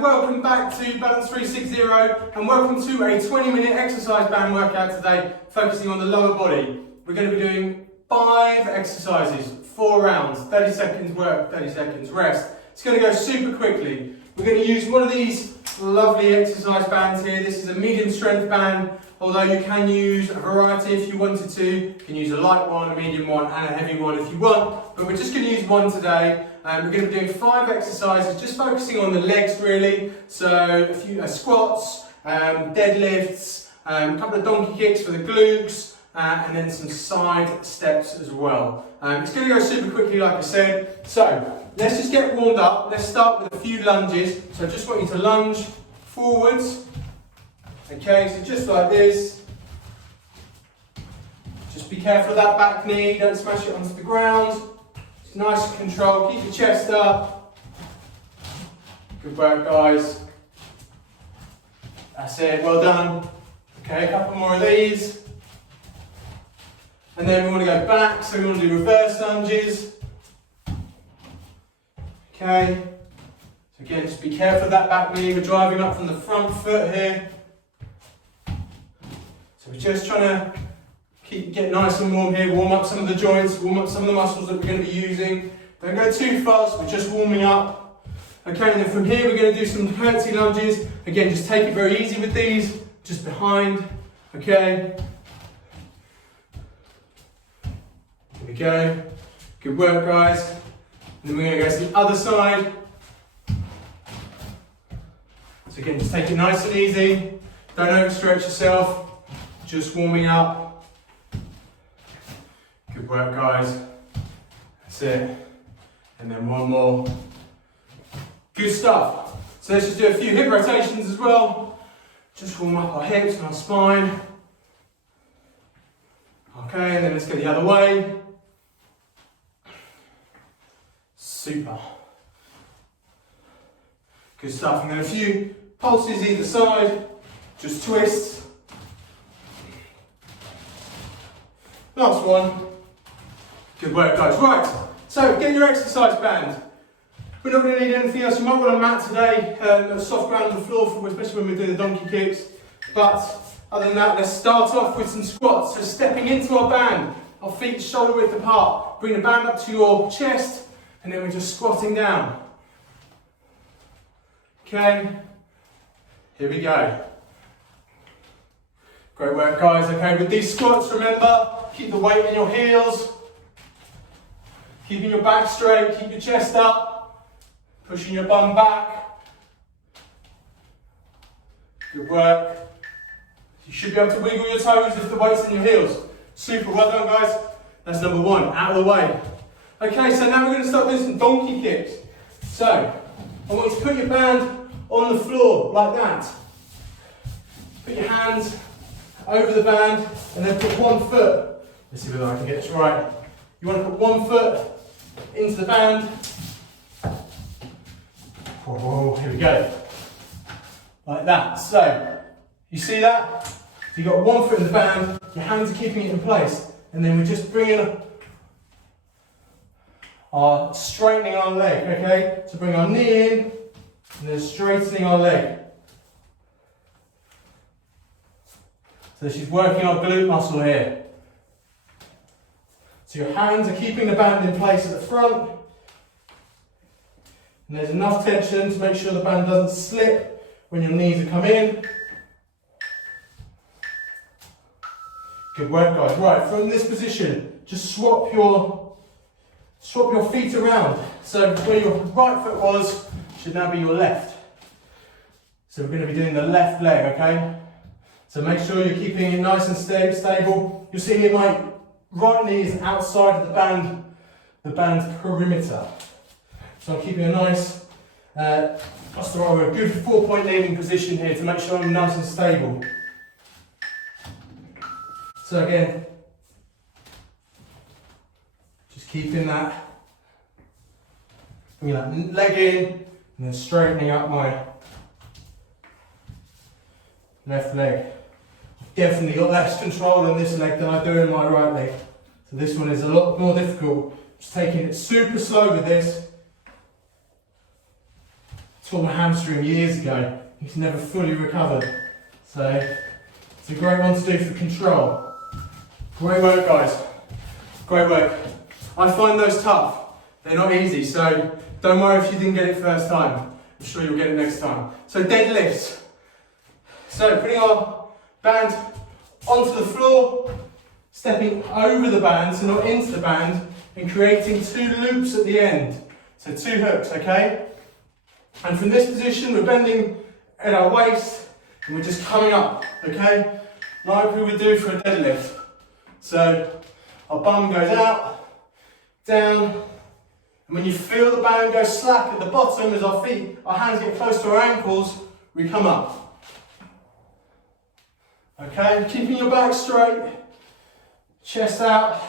and welcome back to BALANCE36ZERO, and welcome to a 20-minute exercise band workout today, focusing on the lower body. We're going to be doing 5 exercises, 4 rounds, 30 seconds work, 30 seconds rest. It's going to go super quickly. We're going to use one of these lovely exercise bands here. This is a medium strength band, although you can use a variety if you wanted to. You can use a light one, a medium one and a heavy one if you want, but we're just going to use one today. We're going to be doing 5 exercises, just focusing on the legs really. So a few squats, deadlifts, a couple of donkey kicks for the glutes, and then some side steps as well. It's going to go super quickly like I said. So let's just get warmed up. Let's start with a few lunges. So I just want you to lunge forwards. Okay, so just like this. Just be careful of that back knee, don't smash it onto the ground. It's nice and controlled, keep your chest up. Good work guys. That's it, well done. Okay, a couple more of these. And then we want to go back, so we want to do reverse lunges. Okay, so again, just be careful of that back knee. We're driving up from the front foot here. So we're just trying to get nice and warm here, warm up some of the joints, warm up some of the muscles that we're going to be using. Don't go too fast, we're just warming up. Okay, and then from here we're going to do some curtsy lunges. Again, just take it very easy with these, just behind. Okay. Here we go. Good work guys. And then we're going to go to the other side. So again, just take it nice and easy. Don't overstretch yourself. Just warming up. Good work guys. That's it. And then one more. Good stuff. So let's just do a few hip rotations as well. Just warm up our hips and our spine. Okay, and then let's go the other way. Super. Good stuff. And then a few pulses either side. Just twists. Last one. Good work guys. Right, so get your exercise band. We're not going to need anything else. You might want a mat today, a soft ground on the floor, for, especially when we're doing the donkey kicks. But other than that, let's start off with some squats. So stepping into our band, our feet shoulder width apart. Bring the band up to your chest, and then we're just squatting down. Okay, here we go. Great work guys. Okay, with these squats, remember, keep the weight in your heels. Keeping your back straight, keep your chest up, pushing your bum back. Good work. You should be able to wiggle your toes if the weight's in your heels. Super, well done guys. That's number 1, out of the way. Okay, so now we're going to start doing some donkey kicks. So, I want you to put your band on the floor, like that. Put your hands over the band, and then put one foot. Let's see whether I can get this right. You want to put one foot into the band. Oh, here we go. Like that. So, you see that? So you've got one foot in the band, your hands are keeping it in place, and then we're just bringing straightening our leg, okay? So bring our knee in, and then straightening our leg. So she's working our glute muscle here. So your hands are keeping the band in place at the front. And there's enough tension to make sure the band doesn't slip when your knees are coming in. Good work guys. Right, from this position, just swap your feet around. So where your right foot was, should now be your left. So we're going to be doing the left leg, okay? So make sure you're keeping it nice and stable. You'll see here my right knee is outside of the band's perimeter. So I'm keeping a nice, a good 4-point kneeling position here to make sure I'm nice and stable. So again, just keeping that, bringing that leg in, and then straightening up my left leg. Definitely got less control on this leg than I do in my right leg. So this one is a lot more difficult. Just taking it super slow with this. tore my hamstring years ago. He's never fully recovered. So it's a great one to do for control. Great work, guys. Great work. I find those tough. They're not easy, so don't worry if you didn't get it first time. I'm sure you'll get it next time. So deadlifts. So putting our band onto the floor, stepping over the band, so not into the band, and creating 2 loops at the end. So 2 hooks, okay? And from this position, we're bending at our waist, and we're just coming up, okay? Like we would do for a deadlift. So our bum goes out, down, and when you feel the band go slack at the bottom as our hands get close to our ankles, we come up. Okay, keeping your back straight, chest out.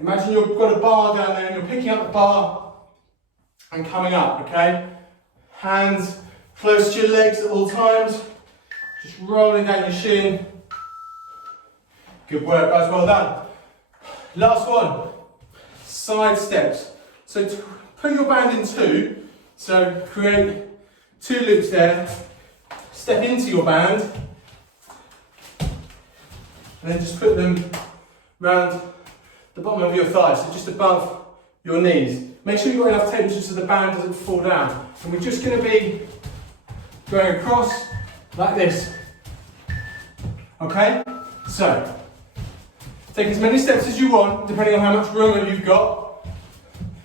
Imagine you've got a bar down there and you're picking up the bar and coming up, okay? Hands close to your legs at all times, just rolling down your shin. Good work, guys, well done. Last one, side steps. So put your band in 2, so create 2 loops there, step into your band, and then just put them round the bottom of your thighs, so just above your knees. Make sure you've got enough tension so the band doesn't fall down. And we're just going to be going across like this. Okay? So, take as many steps as you want, depending on how much room you've got.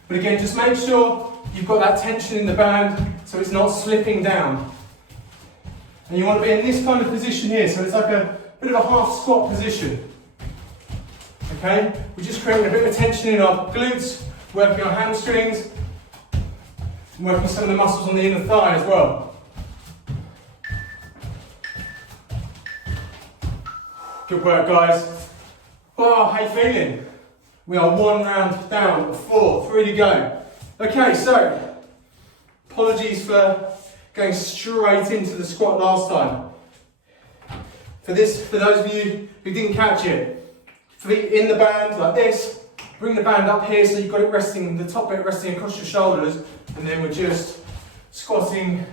But again, just make sure you've got that tension in the band so it's not slipping down. And you want to be in this kind of position here, so it's like a bit of a half squat position. Okay? We're just creating a bit of tension in our glutes, working our hamstrings, and working some of the muscles on the inner thigh as well. Good work, guys. Oh, how you feeling? We are 1 round down, 4, 3 to go. Okay, so, apologies for going straight into the squat last time. For those of you who didn't catch it, feet in the band like this, bring the band up here so you've got it resting, the top bit resting across your shoulders, and then we're just squatting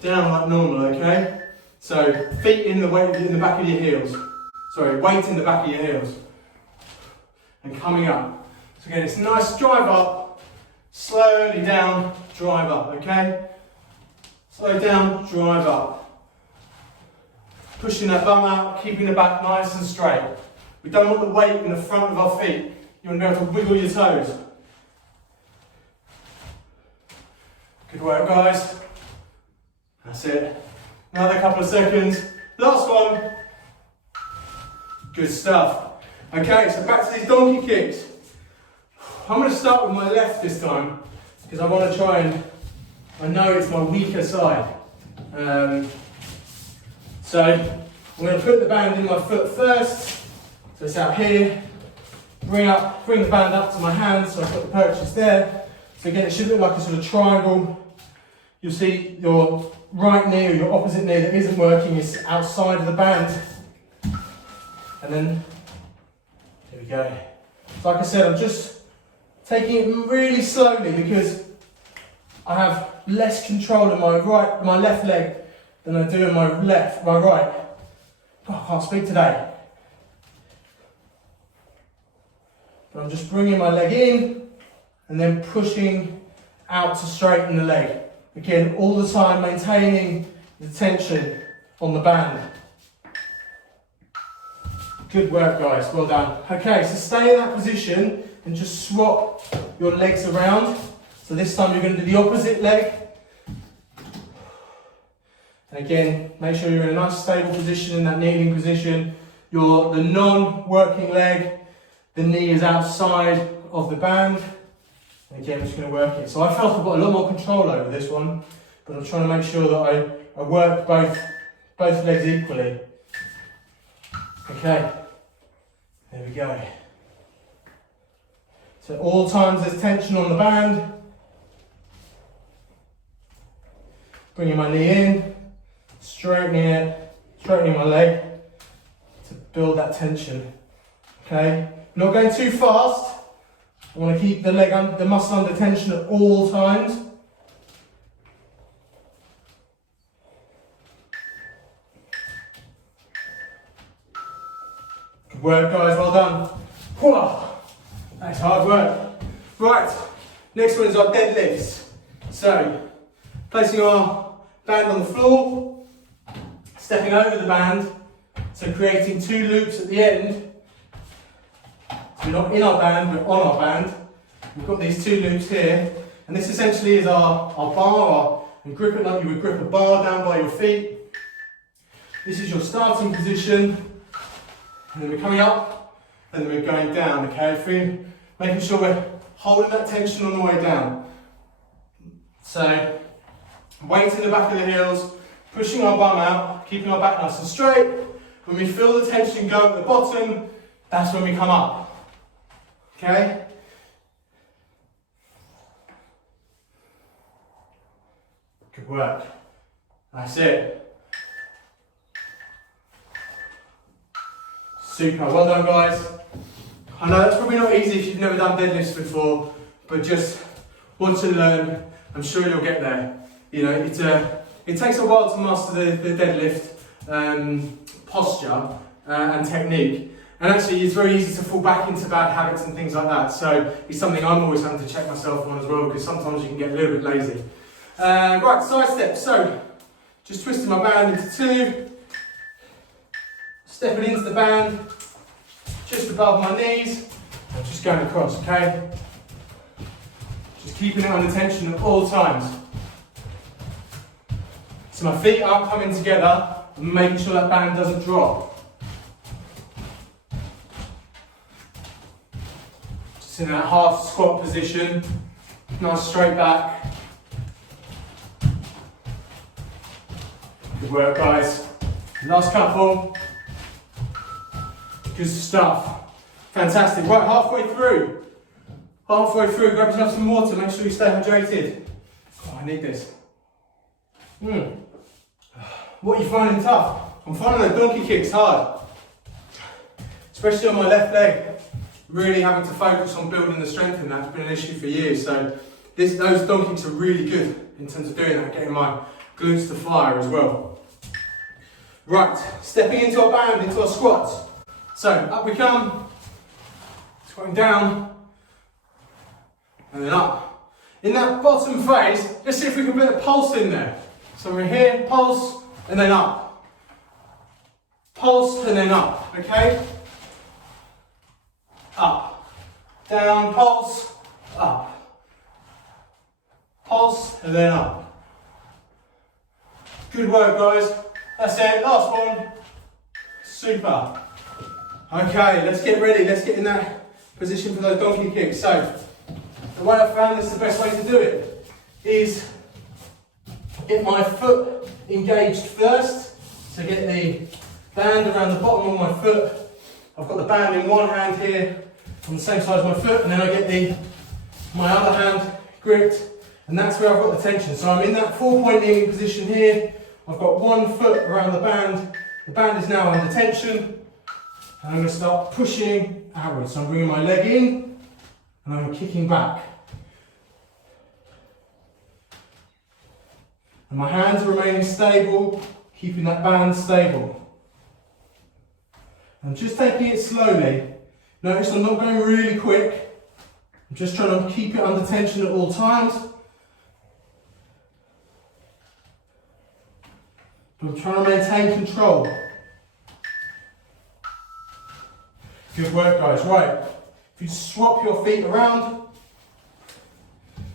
down like normal, okay? So feet in the back of your heels. Sorry, weight in the back of your heels. And coming up. So again, it's a nice drive up, slowly down, drive up, okay? Slow down, drive up. Pushing that bum out, keeping the back nice and straight. We don't want the weight in the front of our feet. You want to be able to wiggle your toes. Good work, guys. That's it. Another couple of seconds. Last one. Good stuff. Okay, so back to these donkey kicks. I'm going to start with my left this time because I want to try and, I know it's my weaker side. So I'm going to put the band in my foot first. So it's out here. Bring the band up to my hands, so I've got the purchase there. So again, it should look like a sort of triangle. You'll see your right knee or your opposite knee that isn't working is outside of the band. And then, here we go. So like I said, I'm just taking it really slowly because I have less control in my left leg than I do in my right. Oh, I can't speak today. But I'm just bringing my leg in and then pushing out to straighten the leg. Again, all the time maintaining the tension on the band. Good work, guys, well done. Okay, so stay in that position and just swap your legs around. So this time you're going to do the opposite leg. And again, make sure you're in a nice stable position in that kneeling position. The non-working leg, the knee is outside of the band. And again, I'm just going to work it. So I feel like I've got a lot more control over this one, but I'm trying to make sure that I work both legs equally. Okay, there we go. So at all times there's tension on the band. Bringing my knee in, straightening my leg to build that tension. Okay, not going too fast. I want to keep the muscle under tension at all times. Good work, guys, well done. Whoa. That's hard work. Right, next one is our deadlifts. So, placing our band on the floor, stepping over the band, so creating 2 loops at the end. So we're not in our band, we're on our band. We've got these 2 loops here, and this essentially is our bar, and grip it like you would grip a bar down by your feet. This is your starting position, and then we're coming up, and then we're going down, okay? Making sure we're holding that tension on the way down. So, weight in the back of the heels, pushing our bum out, keeping our back nice and straight. When we feel the tension go at the bottom, that's when we come up, okay? Good work. That's it. Super, well done, guys. I know that's probably not easy if you've never done deadlifts before, but just want to learn, I'm sure you'll get there. You know, it takes a while to master the deadlift posture and technique, and actually it's very easy to fall back into bad habits and things like that, so it's something I'm always having to check myself on as well, because sometimes you can get a little bit lazy. Right, side steps, so just twisting my band into 2, stepping into the band, just above my knees, and just going across, okay? Just keeping it under tension at all times. So my feet aren't coming together, and making sure that band doesn't drop. Just in that half squat position, nice straight back. Good work, guys. Last couple. Good stuff. Fantastic. Right, halfway through. Grab yourself some water, make sure you stay hydrated. Oh, I need this. What are you finding tough? I'm finding the donkey kicks hard. Especially on my left leg. Really having to focus on building the strength in that. It's been an issue for years. So those donkey kicks are really good in terms of doing that, getting my glutes to fire as well. Right, stepping into our band, into our squats. So, up we come, squatting down, and then up. In that bottom phase, let's see if we can put a pulse in there. So we're here, pulse, and then up. Pulse, and then up, okay? Up. Down, pulse, up. Pulse, and then up. Good work, guys. That's it, last one. Super. Okay, let's get ready. Let's get in that position for those donkey kicks. So, the way I found this, the best way to do it is get my foot engaged first. So get the band around the bottom of my foot. I've got the band in one hand here on the same side as my foot, and then I get my other hand gripped, and that's where I've got the tension. So I'm in that 4-point kneeling position here. I've got one foot around the band. The band is now under tension. And I'm going to start pushing outwards. So I'm bringing my leg in and I'm kicking back. And my hands are remaining stable, keeping that band stable. I'm just taking it slowly. Notice I'm not going really quick. I'm just trying to keep it under tension at all times. But I'm trying to maintain control. Good work, guys. Right, if you just swap your feet around,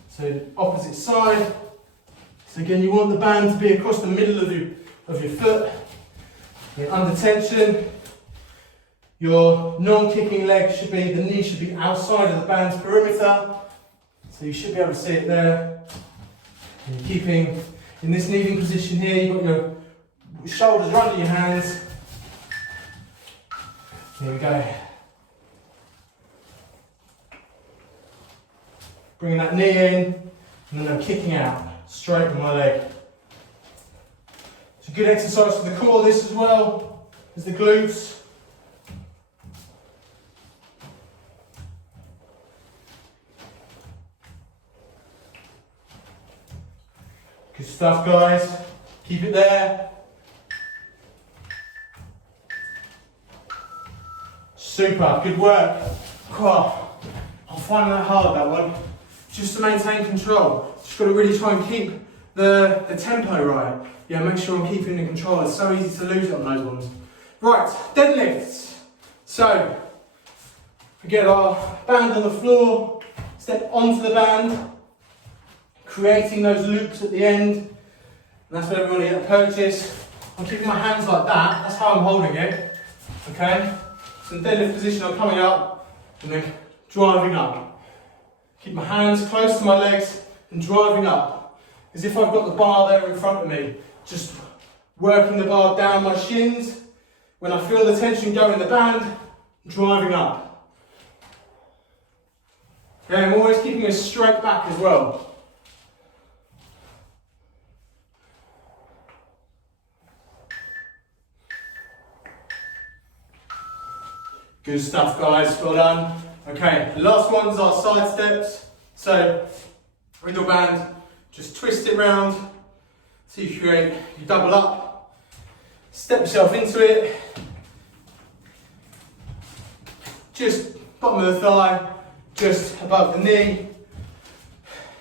so opposite side. So again, you want the band to be across the middle of your foot. You're under tension. Your non-kicking leg the knee should be outside of the band's perimeter. So you should be able to see it there. And you're keeping in this kneeling position here. You've got your shoulders are under your hands. Here we go. Bringing that knee in, and then I'm kicking out, straight with my leg. It's a good exercise for the core, this as well as the glutes. Good stuff, guys. Keep it there. Super, good work. Oh, I'm finding that hard, that one. Just to maintain control. Just got to really try and keep the tempo right. Yeah, make sure I'm keeping the control. It's so easy to lose it on those ones. Right, deadlifts. So, we get our band on the floor, step onto the band, creating those loops at the end. And that's where we want to get a purchase. I'm keeping my hands like that. That's how I'm holding it. Okay? So in deadlift position, I'm coming up and then driving up. Keep my hands close to my legs and driving up. As if I've got the bar there in front of me. Just working the bar down my shins. When I feel the tension go in the band, driving up. Okay, I'm always keeping a straight back as well. Good stuff, guys, well done. Okay, the last ones are side steps. So, with your band, just twist it round. So you double up, step yourself into it. Just bottom of the thigh, just above the knee.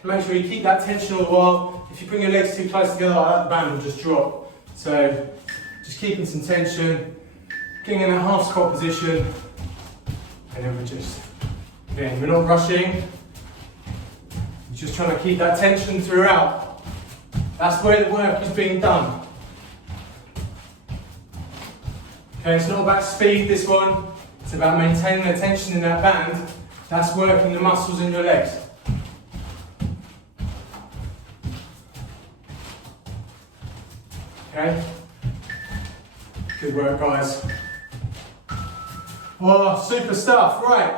Make sure you keep that tension all the while. If you bring your legs too close together like that, the band will just drop. So, just keeping some tension, getting in a half squat position. And then we're not rushing, we're just trying to keep that tension throughout. That's where the work is being done. Okay, it's not about speed, this one, it's about maintaining the tension in that band. That's working the muscles in your legs. Okay, good work, guys. Oh, super stuff, right.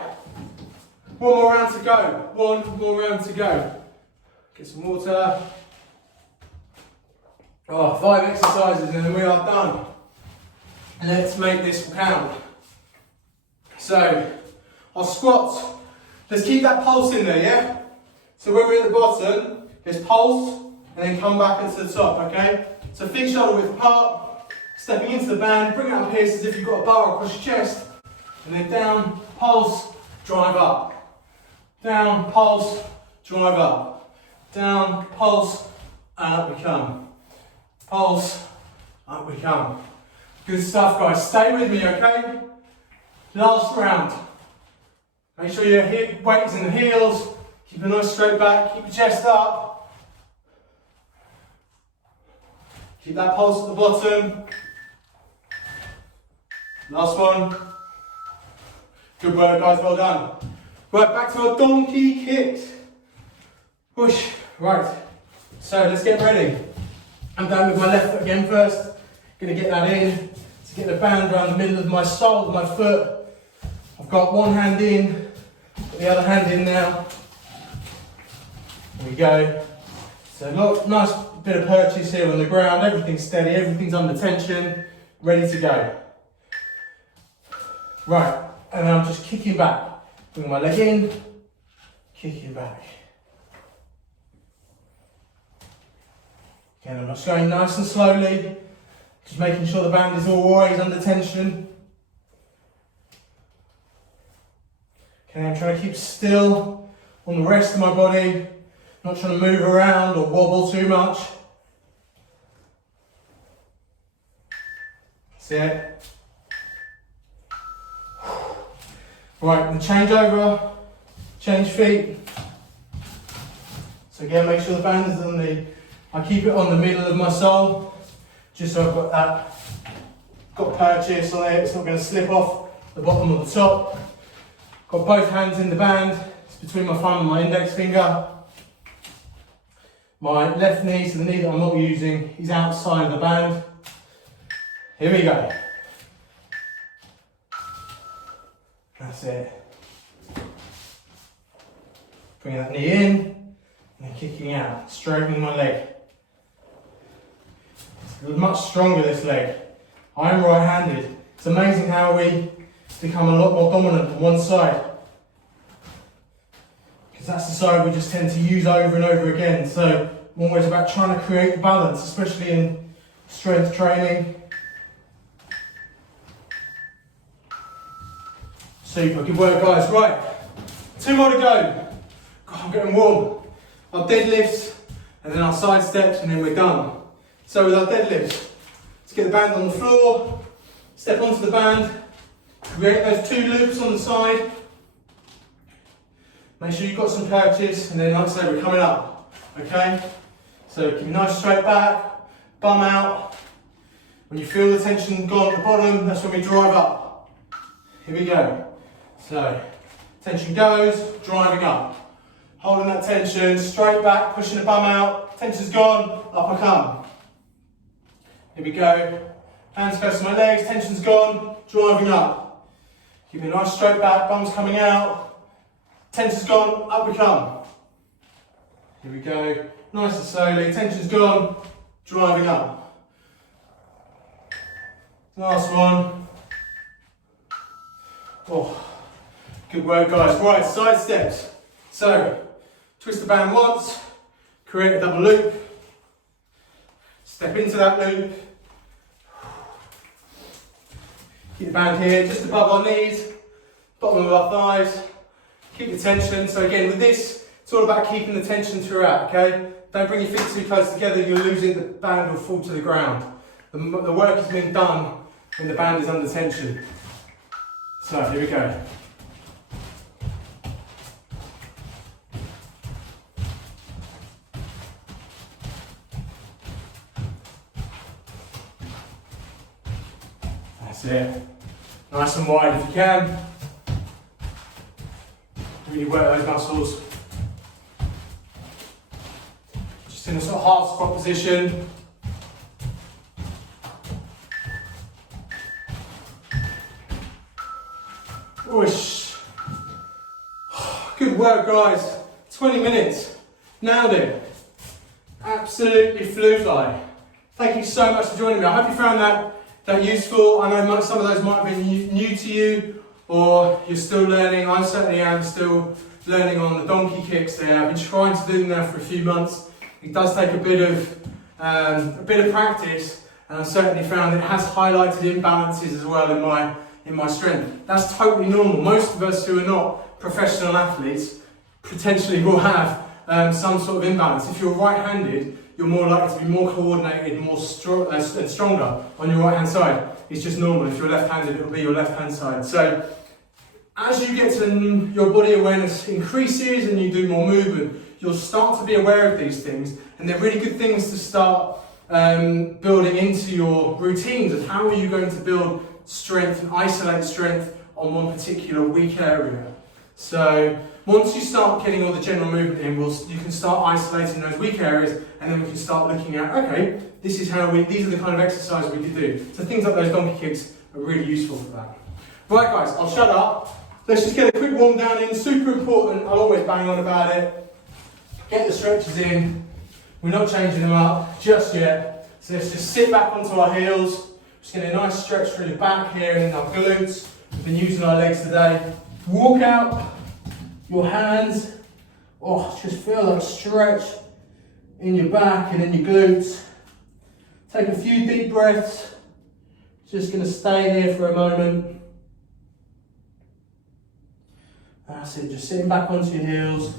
One more round to go. One more round to go. Get some water. Oh, 5 exercises and then we are done. Let's make this count. So, our squats. Let's keep that pulse in there, yeah? So when we're at the bottom, there's pulse and then come back into the top, okay? So feet shoulder width apart, stepping into the band, bring it up here as if you've got a bar across your chest. And then down, pulse, drive up. Down, pulse, drive up. Down, pulse, and up we come. Pulse, up we come. Good stuff, guys. Stay with me, okay? Last round. Make sure your hip weight is in the heels. Keep a nice straight back. Keep your chest up. Keep that pulse at the bottom. Last one. Good work, guys, well done. Right, back to our donkey kicks. Push, right. So let's get ready. I'm down with my left foot again first. Gonna get that in. To get the band around the middle of my sole of my foot. I've got one hand in, got the other hand in now. There we go. So look, nice bit of purchase here on the ground. Everything's steady, everything's under tension, ready to go. Right. And then I'm just kicking back. Bring my leg in, kicking back. Again, I'm just going nice and slowly, just making sure the band is always under tension. Okay, I'm trying to keep still on the rest of my body, not trying to move around or wobble too much. That's it. Right, the change over, change feet. So again, make sure the band is I keep it on the middle of my sole, just so I've got that, got purchase on it, it's not going to slip off the bottom or the top. Got both hands in the band, it's between my thumb and my index finger. My left knee, so the knee that I'm not using, is outside of the band. Here we go. That's it. Bringing that knee in, and then kicking out, straightening my leg. It's much stronger, this leg. I am right-handed. It's amazing how we become a lot more dominant on one side. Because that's the side we just tend to use over and over again. So I'm always about trying to create balance, especially in strength training. Super, good work guys. Right, 2 more to go. God, I'm getting warm. Our deadlifts and then our side steps and then we're done. So with our deadlifts, let's get the band on the floor, step onto the band, create those 2 loops on the side. Make sure you've got some purchase and then like I say we're coming up, okay? So keep a nice straight back, bum out. When you feel the tension gone at the bottom, that's when we drive up. Here we go. So, tension goes, driving up. Holding that tension, straight back, pushing the bum out. Tension's gone, up I come. Here we go. Hands close to my legs, tension's gone, driving up. Keep a nice straight back, bum's coming out. Tension's gone, up we come. Here we go. Nice and slowly, tension's gone, driving up. Last one. Oh, good work guys. Right, side steps. So, twist the band once, create a double loop, step into that loop. Keep the band here, just above our knees, bottom of our thighs. Keep the tension. So again, with this, it's all about keeping the tension throughout, okay? Don't bring your feet too close together, you're losing the band will fall to the ground. The work has been done when the band is under tension. So, here we go. That's it. Nice and wide if you can. Really work those muscles. Just in a sort of half squat position. Whoosh. Good work guys. 20 minutes. Nailed it. Absolutely flew by. Thank you so much for joining me. I hope you found that useful. I know some of those might have been new to you or you're still learning. I certainly am still learning on the donkey kicks there. I've been trying to do them now for a few months. It does take a bit of practice, and I've certainly found it has highlighted imbalances as well in my strength. That's totally normal. Most of us who are not professional athletes potentially will have some sort of imbalance. If you're right-handed, you're more likely to be more coordinated, and stronger on your right-hand side. It's just normal. If you're left-handed, it will be your left-hand side. So as you get to your body awareness increases and you do more movement, you'll start to be aware of these things, and they're really good things to start building into your routines of how are you going to build strength and isolate strength on one particular weak area. So once you start getting all the general movement in, you can start isolating those weak areas, and then we can start looking at, okay, these are the kind of exercises we could do. So things like those donkey kicks are really useful for that. Right guys, I'll shut up. Let's just get a quick warm down in, super important, I'll always bang on about it. Get the stretches in, we're not changing them up just yet. So let's just sit back onto our heels, just get a nice stretch through the back here and in our glutes. We've been using our legs today. Walk out your hands, just feel that stretch in your back and in your glutes. Take a few deep breaths, just going to stay here for a moment. That's it, just sitting back onto your heels.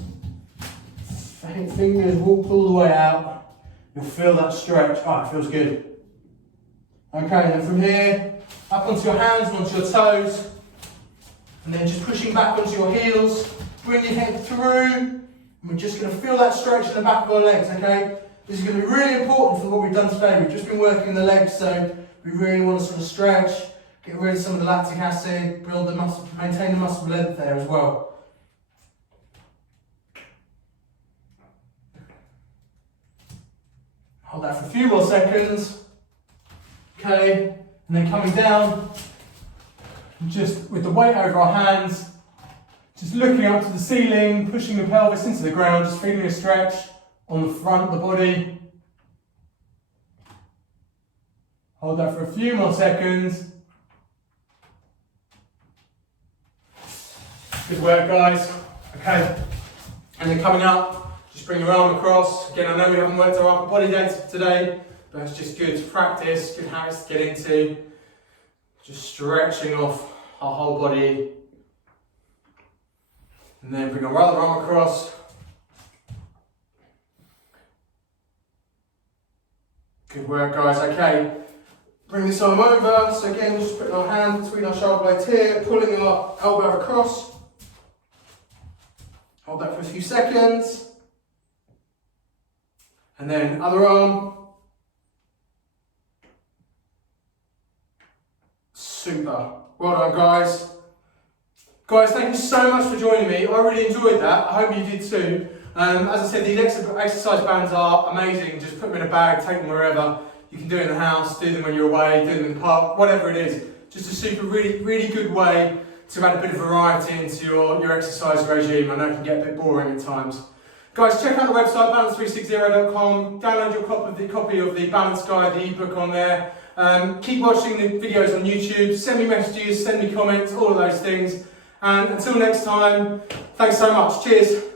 Fingers walk all the way out. You'll feel that stretch. It feels good. Okay, then from here, up onto your hands, onto your toes. And then just pushing back onto your heels. Bring your head through. And we're just going to feel that stretch in the back of our legs, okay? This is going to be really important for what we've done today. We've just been working the legs, so we really want to sort of stretch, get rid of some of the lactic acid, build the muscle, maintain the muscle length there as well. Hold that for a few more seconds. Okay, and then coming down, just with the weight over our hands, just looking up to the ceiling, pushing the pelvis into the ground, just feeling a stretch on the front of the body. Hold that for a few more seconds. Good work, guys. Okay, and then coming up, just bring your arm across. Again, I know we haven't worked our upper body today, but it's just good to practice, good habits to get into. Just stretching off our whole body And then bring our other arm across. Good work, guys. Okay, bring this arm over. So again, just putting our hand between our shoulder blades here, pulling our elbow across. Hold that for a few seconds. And then other arm. Super. Well done, guys. Guys, thank you so much for joining me. I really enjoyed that. I hope you did too. As I said, these exercise bands are amazing. Just put them in a bag, take them wherever. You can do it in the house, do them when you're away, do them in the park, whatever it is. Just a super, really good way to add a bit of variety into your exercise regime. I know it can get a bit boring at times. Guys, check out the website, balance360.com. Download your copy of the Balance Guide, the ebook on there. Keep watching the videos on YouTube. Send me messages, send me comments, all of those things. And until next time, thanks so much. Cheers.